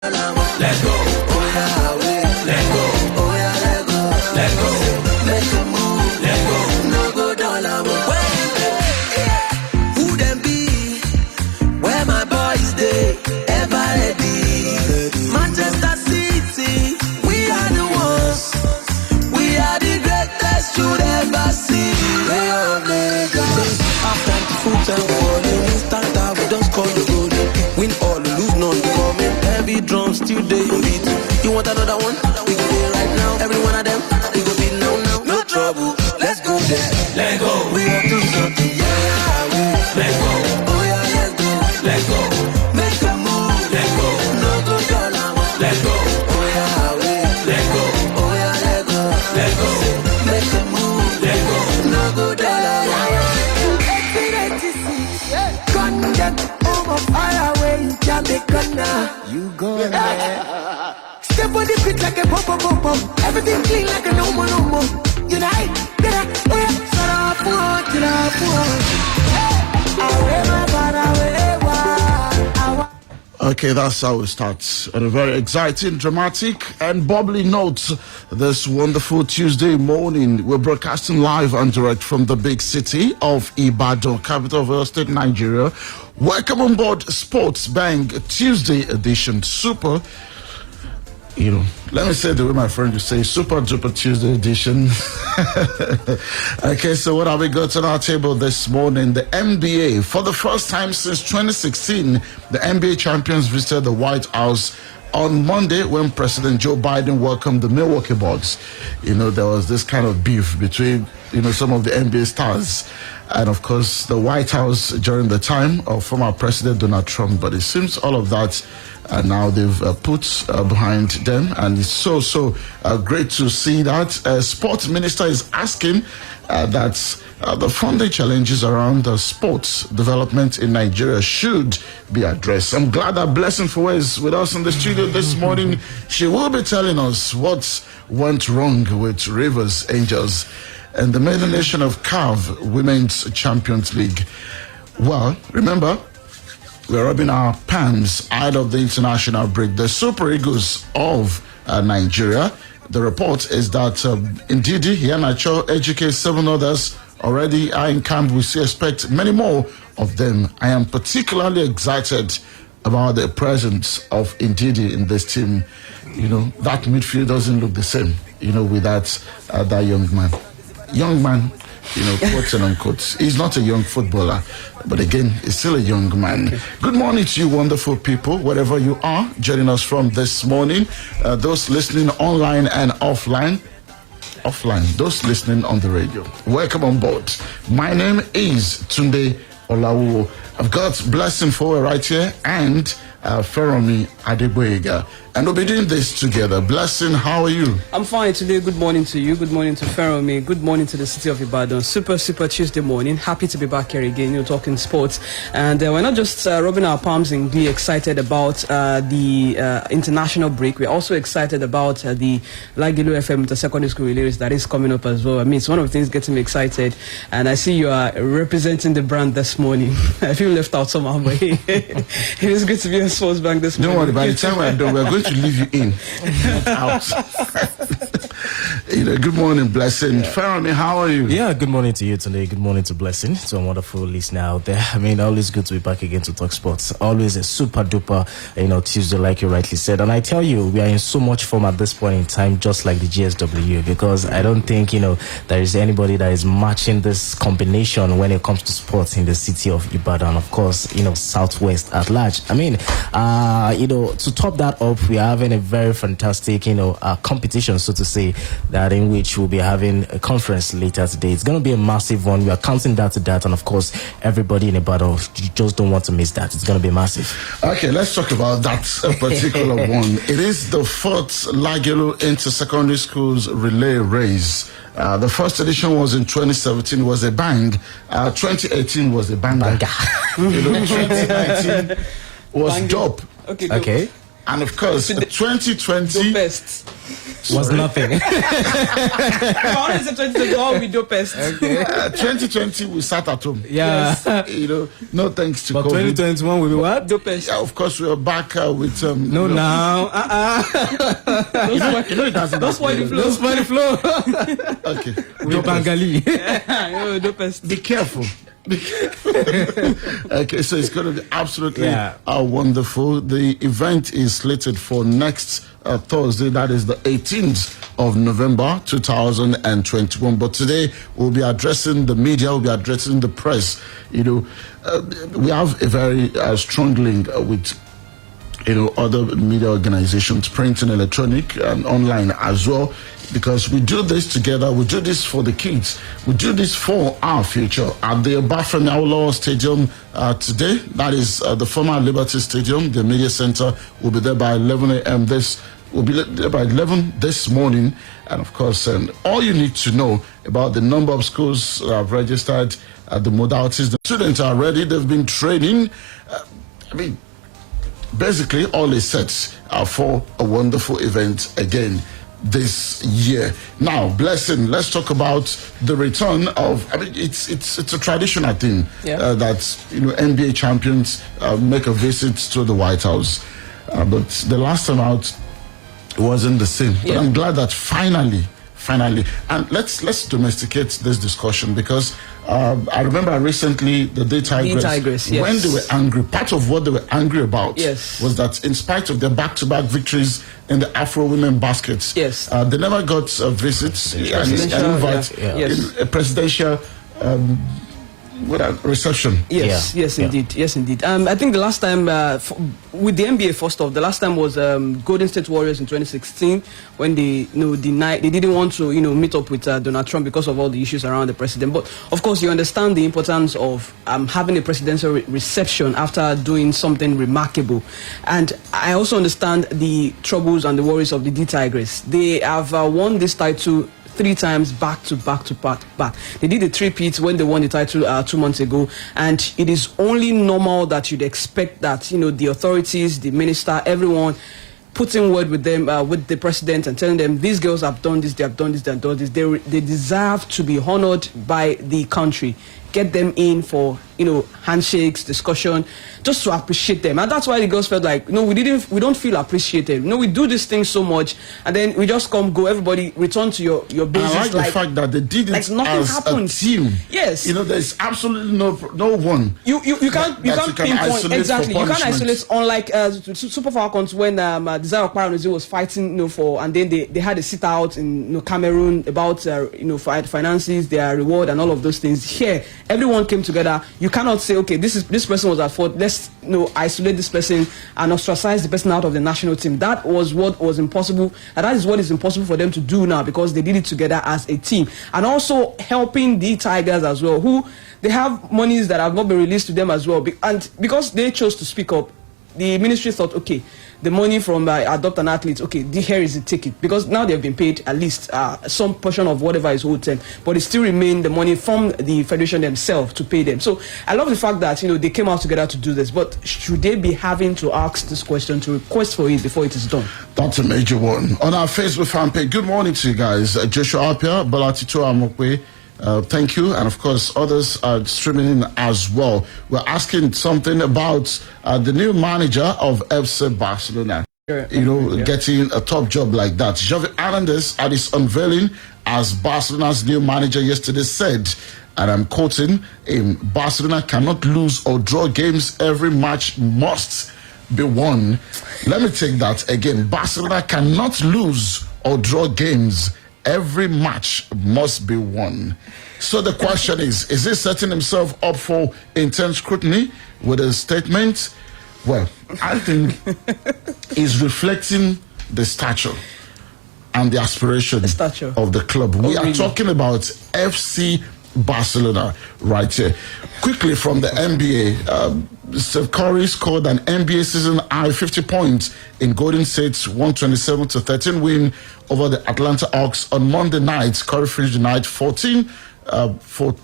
Let's go. Oh yeah, let go. Oh yeah, let go. Let go. Make a move. Let go. No go dollar. Who them be? Where my boys they ever ready? Manchester City, we are the ones. We are the greatest you'd ever see. They are mega. After the foot and falling, instant we just call the goal. Win all, lose none. Coming heavy drums still day on beat. You want another one? We go there right now. Every one of them, we go be now. No trouble. Let's go there. Let go. We are too something. Yeah. Let's go. Oh yeah, let's go. Let's go. Make a move. Let's go. No go dollar. Let's go. Oh yeah, let's go. Oh yeah, let's go. Let's go. Make a move. Let's go. No go dollar. 1886. Conduct over fire away in Jamaica. You go there. Step on the beat like a pop. Everything clean like a no more. Unite, get up, oh yeah. Shut up, Okay, that's how it starts. On a very exciting, dramatic, and bubbly note this wonderful Tuesday morning. We're broadcasting live and direct from the big city of Ibadan, capital of Oyo State, Nigeria. Welcome on board SportsBang Tuesday edition. Super, let me say the way my friend would say, super duper Tuesday edition. Okay, so what have we got on our table this morning? The NBA, for the first time since 2016, the NBA champions visited the White House on Monday when President Joe Biden welcomed the Milwaukee Bucks. There was this kind of beef between, some of the NBA stars and, of course, the White House during the time of former President Donald Trump. But it seems all of that now they've put behind them, and it's so great to see that. Sports Minister is asking that the funding challenges around sports development in Nigeria should be addressed. I'm glad that Blessing Fowe is with us in the studio this morning. She will be telling us what went wrong with Rivers Angels and the maiden nation of CAF Women's Champions League. Well, remember, we're rubbing our palms out of the international break. The Super Eagles of Nigeria. The report is that Ndidi, Iheanacho, Ejike, 7 others already are in camp. We expect many more of them. I am particularly excited about the presence of Ndidi in this team. That midfield doesn't look the same, with that young man. Quotes and unquotes. He's not a young footballer, but again, he's still a young man. Good morning to you, wonderful people, wherever you are joining us from this morning. Those listening online and offline, those listening on the radio. Welcome on board. My name is Tunde Olawuwo. I've got Blessing Fowe right here and Feromi Adeboyega. And we'll be doing this together. Blessing, how are you? I'm fine today. Good morning to you. Good morning to Feromi. Good morning to the city of Ibadan. Super Tuesday morning. Happy to be back here again, talking sports. And we're not just rubbing our palms and be excited about the international break. We're also excited about the Lagelu FM, the secondary school release that is coming up as well. I mean, it's one of the things getting me excited. And I see you are representing the brand this morning. I feel left out somehow, but it is good to be on SportsBang this morning. Don't worry, by the time we're done, we're going to leave you in, out. Good morning, Blessing. Feromi, how are you? Yeah, good morning to you today. Good morning to Blessing, to a wonderful listener out there. I mean, always good to be back again to talk sports. Always a super duper, Tuesday, like you rightly said. And I tell you, we are in so much form at this point in time, just like the GSW, because I don't think, there is anybody that is matching this combination when it comes to sports in the city of Ibadan, of course, Southwest at large. I mean, to top that up, we are having a very fantastic, competition, so to say, that in which we'll be having a conference later today. It's going to be a massive one. We are counting that to that, and of course, everybody in Ibadan, you just don't want to miss that. It's going to be massive. Okay, let's talk about that particular one. It is the 4th Lagelu Inter-Secondary Schools Relay Race. The first edition was in 2017, was a bang. 2018 was a banger. 2019 was dope. Okay. And of course, 2020 Was nothing. 2020 all we dopest. 2020 we sat at home. Yeah. No thanks to But COVID. 2021 will be what? Dopest. Yeah, of course we are back with No, now. it doesn't. Don't spoil the flow. Don't spoil the flow. Okay. With Bengali. Dopest. Be careful. Okay, so it's going to be absolutely wonderful. The event is slated for next Thursday, that is the 18th of November 2021. But today we'll be addressing the media, we'll be addressing the press. We have a very strong link with other media organizations, print and electronic and online as well, because we do this together. We do this for the kids. We do this for our future. At the Obafemi Awolowo Stadium today, that is the former Liberty Stadium, the media center will be there by 11 a.m. We'll be there by 11 this morning. And of course, all you need to know about the number of schools that have registered, the modalities. The students are ready. They've been training. Basically, all is set for a wonderful event again this year. Now, Blessing, let's talk about the return of, it's a traditional thing that, NBA champions make a visit to the White House. But the last time out, it wasn't the same. But I'm glad that finally, and let's domesticate this discussion, because I remember recently the Tigers, when they were angry, part of what they were angry about was that in spite of their back-to-back victories in the Afro women baskets, they never got visits and invite in a presidential reception. Yes, indeed. I think the last time with the NBA, first off, the last time was Golden State Warriors in 2016, when they denied, they didn't want to meet up with Donald Trump because of all the issues around the president. But of course, you understand the importance of having a presidential reception after doing something remarkable. And I also understand the troubles and the worries of the Tigers. They have won this title 3 times back to back. They did the 3-peat when they won the title 2 months ago, and it is only normal that you'd expect that the authorities, the minister, everyone put in word with them, with the president, and telling them these girls have done this, they have done this, they have done this. They deserve to be honored by the country. Get them in for handshakes, discussion, just to appreciate them. And that's why the girls felt like we don't feel appreciated. We do this thing so much, and then we just go, everybody return to your business. I like the fact that they did it as a team. Yes, there's absolutely no one. You can't pinpoint exactly. You can't isolate. Unlike Super Falcons, when Desire Okparanuzi was fighting for, and then they had a sit out in Cameroon about finances, their reward, and all of those things. Here, everyone came together. You cannot say, okay, this person was at fault, let's isolate this person and ostracize the person out of the national team. That was what was impossible, and that is what is impossible for them to do now, because they did it together as a team. And also helping the Tigers as well, who they have monies that have not been released to them as well, and because they chose to speak up, the ministry thought, okay, the money from Adopt an Athlete, okay, here is the ticket, because now they've been paid at least some portion of whatever is owed them, but it still remains the money from the federation themselves to pay them. So I love the fact that they came out together to do this, but should they be having to ask this question, to request for it before it is done? That's a major one. On our Facebook fan page, good morning to you guys. Joshua Apia, Balatito Amokwe, thank you, and of course others are streaming in as well. We're asking something about the new manager of FC Barcelona, getting a top job like that. Javi Hernandez, at his unveiling as Barcelona's new manager yesterday, said, and I'm quoting him, Barcelona cannot lose or draw games. Every match must be won. Let me take that again. Barcelona cannot lose or draw games. Every match must be won. So the question is he setting himself up for intense scrutiny with a statement? Well, I think he's reflecting the stature and the aspiration of the club. We are talking about FC Barcelona right here. Quickly from the NBA, Steph Curry scored an NBA season high 50 points in Golden State's 127-13 win over the Atlanta Hawks on Monday night. Curry finished the night 14 for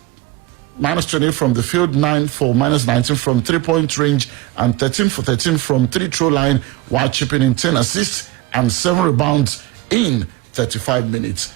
-20 from the field, 9 for -19 from three-point range, and 13 for 13 from three-throw line, while chipping in 10 assists and 7 rebounds in 35 minutes.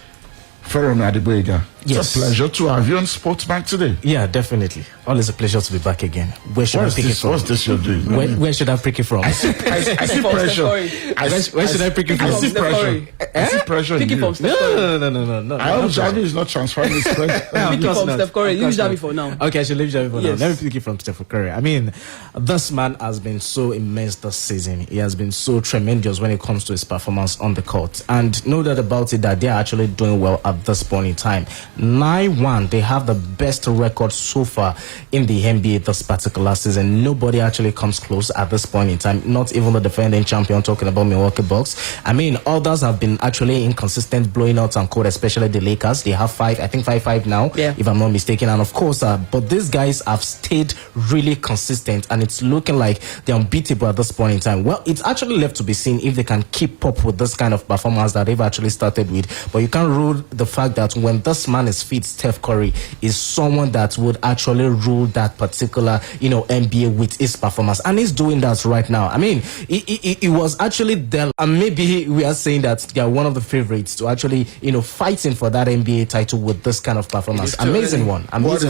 Ferron Adibwega, Yes. it's a pleasure to have you on SportsBang today. Yeah, definitely. Always a pleasure to be back again. Where should I pick it from? What's this you're doing? Where should I pick it from? I see pressure. Where should I pick it I from? see pressure. I see pressure in Pick it you. from Steph Curry. No. I hope Javi is not transferring his pressure. Pick it course from not. Steph Curry. Of Use course Javi not. for now. Okay, I should leave Javi for now. Yes. Let me pick it from Stephen Curry. I mean, this man has been so immense this season. He has been so tremendous when it comes to his performance on the court. And no doubt about it that they are actually doing well at this point in time. 9-1, they have the best record so far in the NBA this particular season. Nobody actually comes close at this point in time. Not even the defending champion, talking about Milwaukee Bucks. I mean, others have been actually inconsistent, blowing out and cold, especially the Lakers. They have 5-5 now, if I'm not mistaken. And of course, but these guys have stayed really consistent, and it's looking like they're unbeatable at this point in time. Well, it's actually left to be seen if they can keep up with this kind of performance that they've actually started with. But you can't rule the fact that when this man is fit, Steph Curry is someone that would actually rule that particular, NBA with his performance, and he's doing that right now. I mean, it was actually there, and maybe we are saying that they are one of the favorites to actually, fighting for that NBA title with this kind of performance. Amazing one. What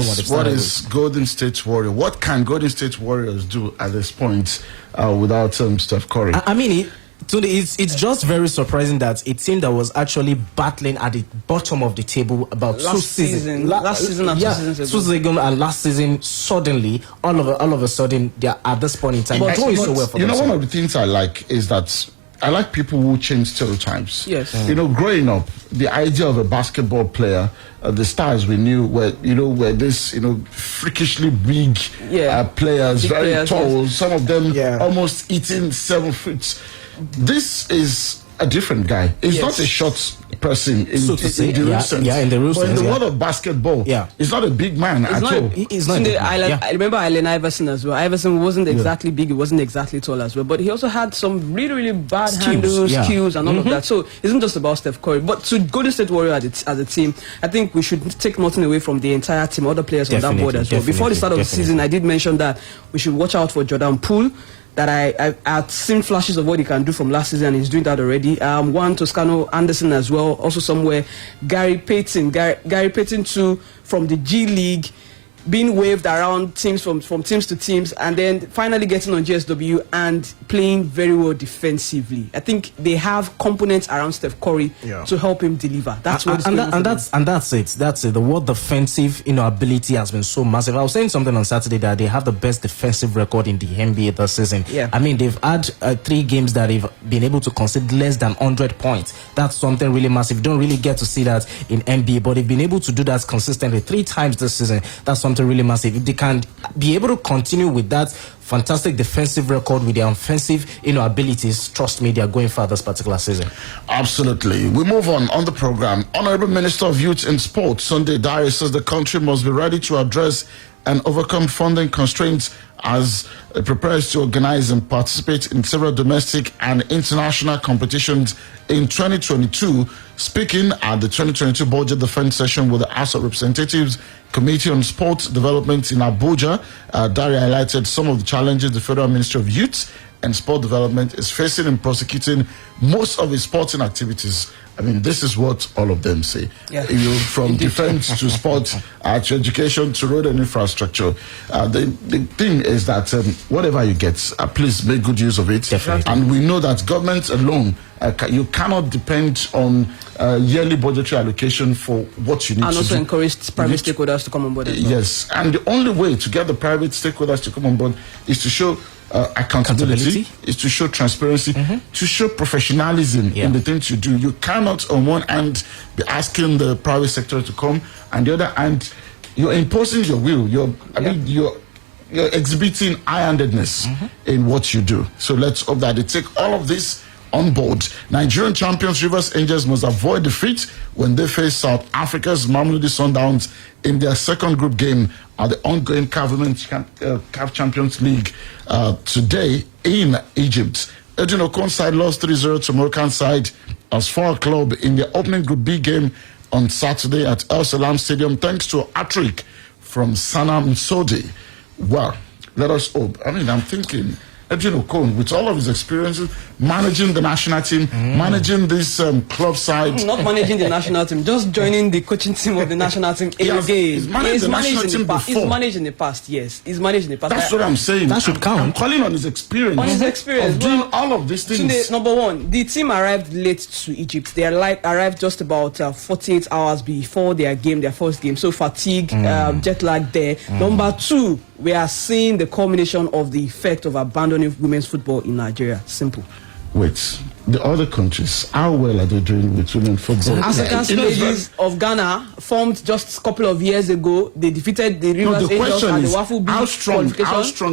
is Golden State Warrior? What can Golden State Warriors do at this point without Steph Curry? I mean, it's just very surprising that a team that was actually battling at the bottom of the table about Last season and 2 seasons ago. And last season, suddenly, all of a sudden, they are at this point in time. But doing so well for one of the things I like is that I like people who change stereotypes. Yes. Growing up, the idea of a basketball player, the stars we knew were this, freakishly big players, Big very players, tall, yes. some of them almost eating 7 feet. This is a different guy. He's not a short person in the real sense. In the real but sense. in the world of basketball, he's not a big man at all. He's not. I remember Allen Iverson as well. Iverson wasn't exactly big, he wasn't exactly tall as well, but he also had some really, really bad skills and all of that. So it isn't just about Steph Curry. But to Golden State Warrior as a team, I think we should take nothing away from the entire team, other players on that board as well. Before the start of the season, I did mention that we should watch out for Jordan Poole. That I've seen flashes of what he can do from last season, and he's doing that already. Juan Toscano Anderson as well, also somewhere. Gary Payton too, from the G League, being waved around teams from teams to teams, and then finally getting on GSW and playing very well defensively. I think they have components around Steph Curry to help him deliver. That's what that's it. The word defensive, ability has been so massive. I was saying something on Saturday that they have the best defensive record in the NBA this season. Yeah. I mean, they've had 3 games that they've been able to concede less than 100 points. That's something really massive. You don't really get to see that in NBA, but they've been able to do that consistently 3 times this season. That's something really massive. If they can be able to continue with that fantastic defensive record with their offensive abilities, trust me, they are going far this particular season. Absolutely. We move on the program. Honorable Minister of Youth and Sport Sunday Dare says the country must be ready to address and overcome funding constraints as it prepares to organize and participate in several domestic and international competitions in 2022. Speaking at the 2022 budget defense session with the House of Representatives Committee on Sports Development in Abuja, Dare highlighted some of the challenges the Federal Ministry of Youth and Sport Development is facing in prosecuting most of its sporting activities. I mean, this is what all of them say. From defense to sport, to education, to road and infrastructure. The thing is that whatever you get, please make good use of it. Definitely. And we know that government alone, you cannot depend on yearly budgetary allocation for what you need to do. And also encourage private stakeholders to come on board as well. Yes, and the only way to get the private stakeholders to come on board is to show accountability, is to show transparency, to show professionalism in the things you do. You cannot on one hand be asking the private sector to come, and the other hand you're imposing your will. You're exhibiting high-handedness in what you do. So let's hope that they take all of this on board. Nigerian champions Rivers Angels must avoid defeat when they face South Africa's Mamelodi Sundowns in their second group game at the ongoing CAF Champions League today in Egypt. Edwin Okon's side lost 3-0 to Moroccan side Asfar Club in the opening Group B game on Saturday at El Salam Stadium thanks to a hat-trick from Sana Msodi. Well, let us hope. I mean, I'm thinking Edwin Okon, with all of his experiences, managing the national team, managing this club side. Not managing the national team, just joining the coaching team of the national team again. He's managed the national team before. He's managed in the past, yes. He's managed in the past. That's what I'm saying. That should count. I'm calling on his experience. On his experience. Of doing all of these things. Tunde, number one, the team arrived late to Egypt. They arrived just about 48 hours before their first game. So fatigue, jet lag there. Number two, we are seeing the culmination of the effect of abandoning women's football in Nigeria. Simple. Wait, the other countries, how well are they doing with women's football? African ladies of Ghana formed just a couple of years ago. They defeated the Rivers Angels at the Waffle B how strong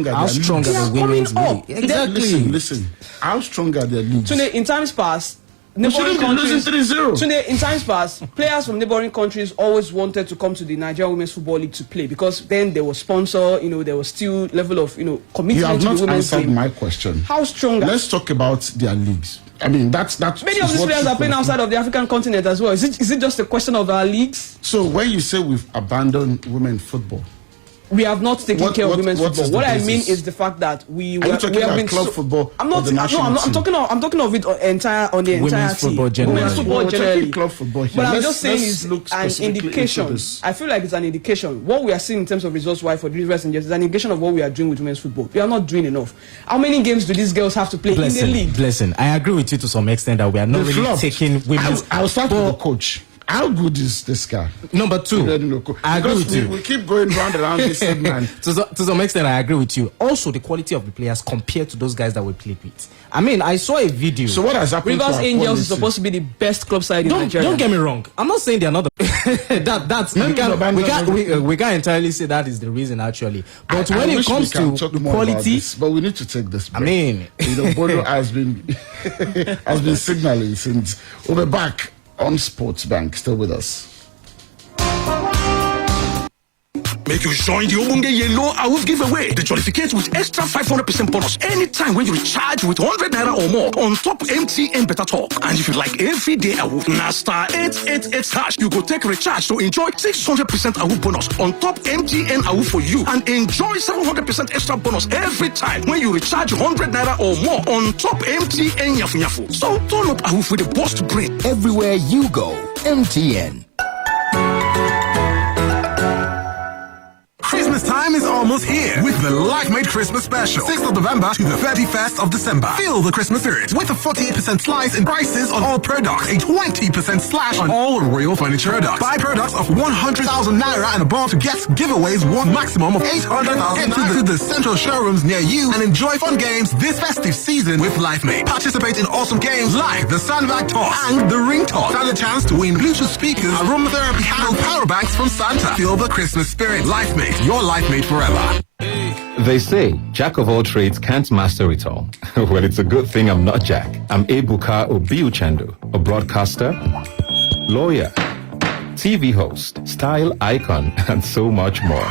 are the women's league? Exactly. Listen, how strong are their leagues? Tunde, in times past, We shouldn't be losing 3-0. Tunde, in times past, players from neighboring countries always wanted to come to the Nigerian Women's Football League to play because then they were sponsor, there was still level of, commitment You have to not the women's answered game. my question. How strong? Let's talk about their leagues. I mean, that's Many of these players are playing outside of the African continent as well. Is it just a question of our leagues? So when you say we've abandoned women's football, we have not taken care of women's football. What I mean is the fact that we have been club football. I'm not. I'm talking of it on the entire Women's football generally. Women's football generally. Club football here. But I'm just saying it's an indication. I feel like it's an indication. What we are seeing in terms of results-wise for the Rivers Angels is an indication of what we are doing with women's football. We are not doing enough. How many games do these girls have to play in the league? Listen, I agree with you to some extent that we are not really taking women's. I'll start with the coach. How good is this guy? Number two, I agree with you. We keep going round and round this man. To some extent, I agree with you. Also, the quality of the players compared to those guys that we play with. I mean, I saw a video. So what has happened? Rivers Angels is supposed to be the best club side in Nigeria. Don't get me wrong. I'm not saying they're not we can't entirely say that is the reason actually. But when it comes to quality, but we need to take this break. I mean, Bono has been signaling since. We'll be back on SportsBang. Still with us. Make you join the Obunge Yellow Awoof giveaway. The jollificate with extra 500% bonus anytime when you recharge with 100 naira or more on top MTN Better Talk. And if you like everyday Awoof, na star 888 hash, you go take recharge to enjoy 600% Awoof bonus on top MTN Awoof for you and enjoy 700% extra bonus every time when you recharge 100 naira or more on top MTN Yafu Yafu. So turn up Awoof with the boost brain. Everywhere you go, MTN. Christmas time is almost here with the Life Made Christmas Special. 6th of November to the 31st of December. Feel the Christmas spirit with a 48% slice in prices on all products, a 20% slash on all Royal Furniture products. Buy products of 100,000 naira and above to get giveaways worth maximum of 800,000 naira. To the central showrooms near you and enjoy fun games this festive season with Life Made. Participate in awesome games like the Sandbag Toss and the Ring Toss. Stand a chance to win Bluetooth speakers, aromatherapy and power banks from Santa. Feel the Christmas spirit. Life Made. Your life made forever. They say Jack of all trades can't master it all. Well, it's a good thing I'm not Jack. I'm Ebuka Obiuchendo, a broadcaster, lawyer, TV host, style icon, and so much more.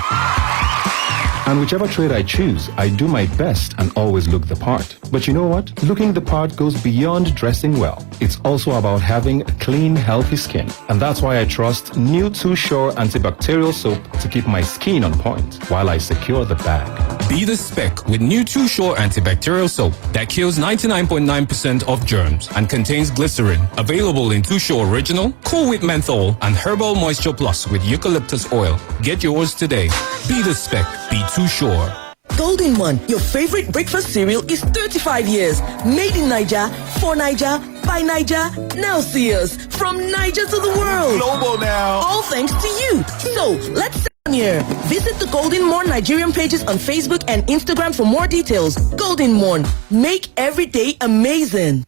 And whichever trade I choose, I do my best and always look the part. But you know what? Looking the part goes beyond dressing well. It's also about having a clean, healthy skin. And that's why I trust new Too Sure antibacterial soap to keep my skin on point while I secure the bag. Be the spec with new Too Sure antibacterial soap that kills 99.9% of germs and contains glycerin. Available in Too Sure Original, Cool with Menthol, and Herbal Moisture Plus with eucalyptus oil. Get yours today. Be the spec. Be Too Sure. Golden One, your favorite breakfast cereal, is 35 years. Made in Niger, for Niger, by Niger. Now see us from Niger to the world. Global now. All thanks to you. So let's sit on here. Visit the Golden Morn Nigerian pages on Facebook and Instagram for more details. Golden Morn, make every day amazing.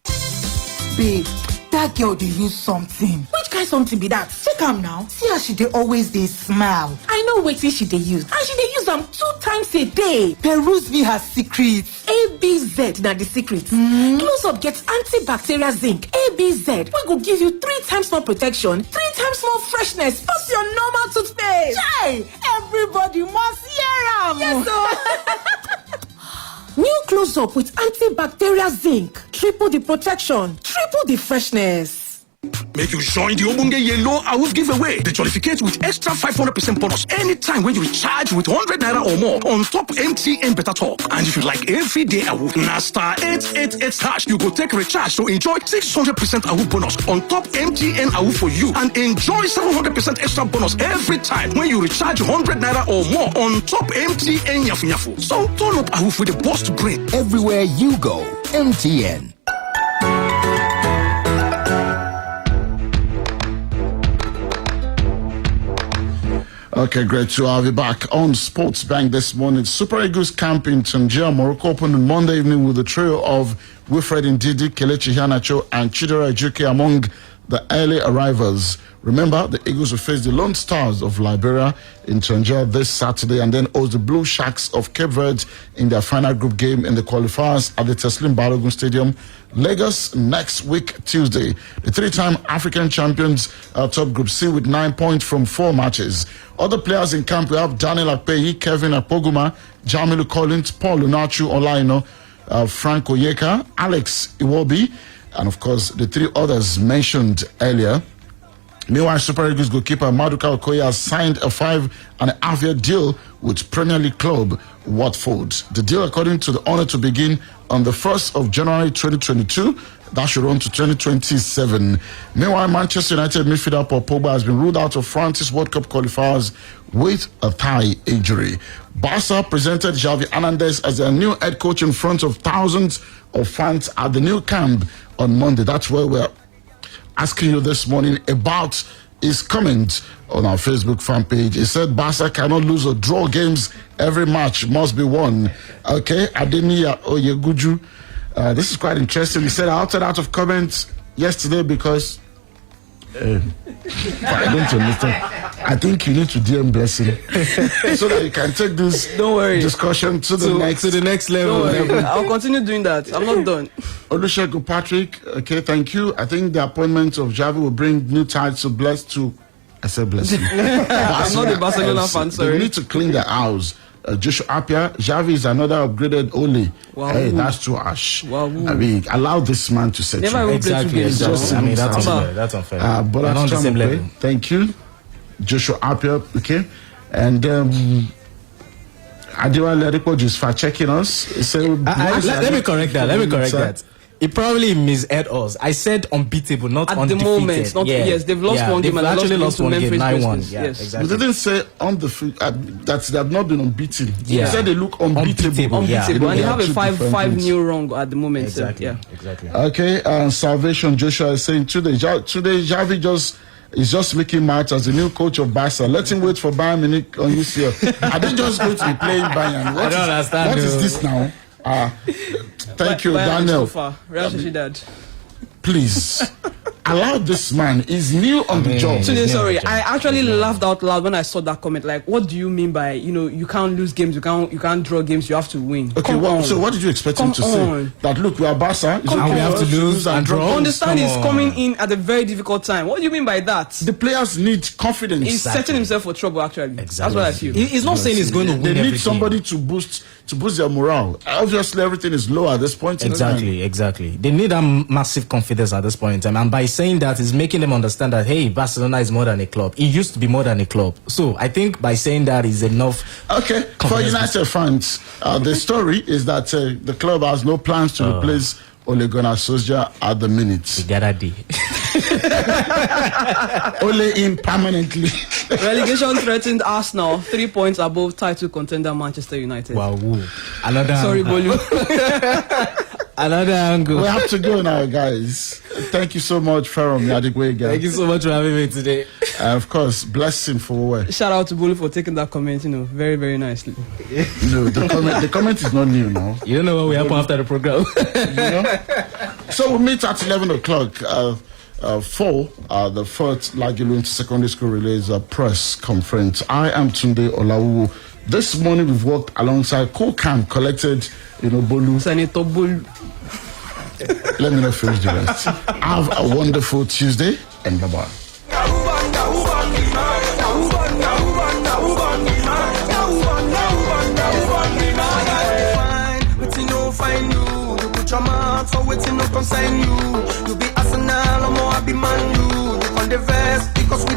Babe, that girl dey use something. Which kind something be that? Check am now. See how she dey always dey smile. I know wetin she dey use. And she dey use am 2 times a day. Peruse me her secrets. ABZ na the secret. Close Up get antibacterial zinc. ABZ wey go give you 3 times more protection, 3 times more freshness, plus your normal toothpaste. Chai! Everybody must hear am. Yes, so. New Close Up with antibacterial zinc. Triple the protection, triple the freshness. Make you join the Obunge Yellow Awoof giveaway. They jollificate with extra 500% bonus anytime when you recharge with 100 naira or more on top MTN Better Talk. And if you like every day Awoof, na star 888 hash, you go take recharge to enjoy 600% Awoof bonus on top MTN Awoof for you and enjoy 700% extra bonus every time when you recharge 100 naira or more on top MTN Yafu Yafu. So turn up Awoof with the boss to brain. Everywhere you go, MTN. Okay, great to have you back on SportsBang this morning. Super Eagles camp in Tangier, Morocco opened on Monday evening with a trio of Wilfred Ndidi, Kelechi Iheanacho, and Chidera Ejuke among the early arrivals. Remember, the Eagles will face the Lone Stars of Liberia in Tangier this Saturday and then host the Blue Sharks of Cape Verde in their final group game in the qualifiers at the Teslim Balogun Stadium, Lagos, next week, Tuesday. The three-time African champions top Group C with 9 points from 4 matches. Other players in camp, we have Daniel Akpeyi, Kevin Akpoguma, Jamilu Collins, Paul Lunachu Olaino, Frank Oyeka, Alex Iwobi, and of course the 3 others mentioned earlier. Meanwhile, Super Eagles goalkeeper Maduka Okoye has signed a 5.5-year deal with Premier League club Watford. The deal, according to the owner, to begin on the 1st of January 2022. That should run to 2027. Meanwhile, Manchester United midfielder Paul Pogba has been ruled out of France's World Cup qualifiers with a thigh injury. Barca presented Xavi Hernandez as their new head coach in front of thousands of fans at the new camp on Monday. That's where we're asking you this morning about his comment on our Facebook fan page. He said Barca cannot lose or draw games. Every match must be won. Okay, Ademiya Oyeguju. This is quite interesting. He said I opted out of comments yesterday because I don't understand. I think you need to DM Blessing so that you can take this discussion to the next level. I'll continue doing that. I'm not done. Olusegun Patrick, okay, thank you. I think the appointment of Xavi will bring new ties to Blessing. I'm not a Barcelona fan, sorry. They need to clean their house. Joshua Apia, Xavi is another upgraded Ole. Wow. Hey, that's too harsh. Wow. I mean, allow this man to set Never you. Exactly. I mean, that's unfair. That's unfair. But on the same level. Thank you, Joshua Apia. Okay, and Adiwa Ladipo just for checking us. Let me correct that. It probably misheard us. I said unbeatable, not at undefeated. The moment, not yes. They've lost one game and actually lost one game, 9-1. Yeah, yes. Exactly. They didn't say undefeated. That they have not been unbeaten. Yeah. They said they look unbeatable. Yeah. And they have a 5-0 wrong at the moment. Exactly. So, yeah. Exactly. Okay. Salvation Joshua is saying today Xavi is just making match as the new coach of Barca. Let him wait for Bayern Munich on UCL. Are they just going to be playing Bayern? I don't understand. What is this now? Thank you, Daniel. Please allow this man. He's new on the job. Today, sorry, I actually laughed out loud when I saw that comment. Like, what do you mean by you can't lose games, you can't draw games, you have to win? Okay, so what did you expect him to say? That look, we are Barca, we have to lose and draw. Understand he's coming in at a very difficult time. What do you mean by that? The players need confidence. He's setting himself for trouble. Actually, that's what I feel. He's not saying he's going to win. They need somebody to boost their morale. Obviously, everything is low at this point in time. Exactly. They need a massive confidence at this point in time. And by saying that, it's making them understand that, hey, Barcelona is more than a club. It used to be more than a club. So I think by saying that is enough. Okay. For United fans, the story is that the club has no plans to replace Ole Gunnar Solskjaer at the minute. Ole in permanently. Relegation threatened Arsenal, 3 points above title contender Manchester United. Wow. Sorry, Bolu. Another angle. We have to go now, guys. Thank you so much, Ferrom Yadigwe. Thank you so much for having me today. Of course, blessing for where. Shout out to Bolu for taking that comment, very, very nicely. No, the comment is not new now. You don't know what will happen after the program. So we'll meet at 11 o'clock for the fourth Lagilu Secondary School Relays press conference. I am Tunde Olawuwo. This morning we've worked alongside Kokam, collected, Bolu. Senator Bolu. Let me not finish the rest. Have a wonderful Tuesday and bye-bye. So waiting no concern you. You be Arsenal or more I be man, you on the verse because we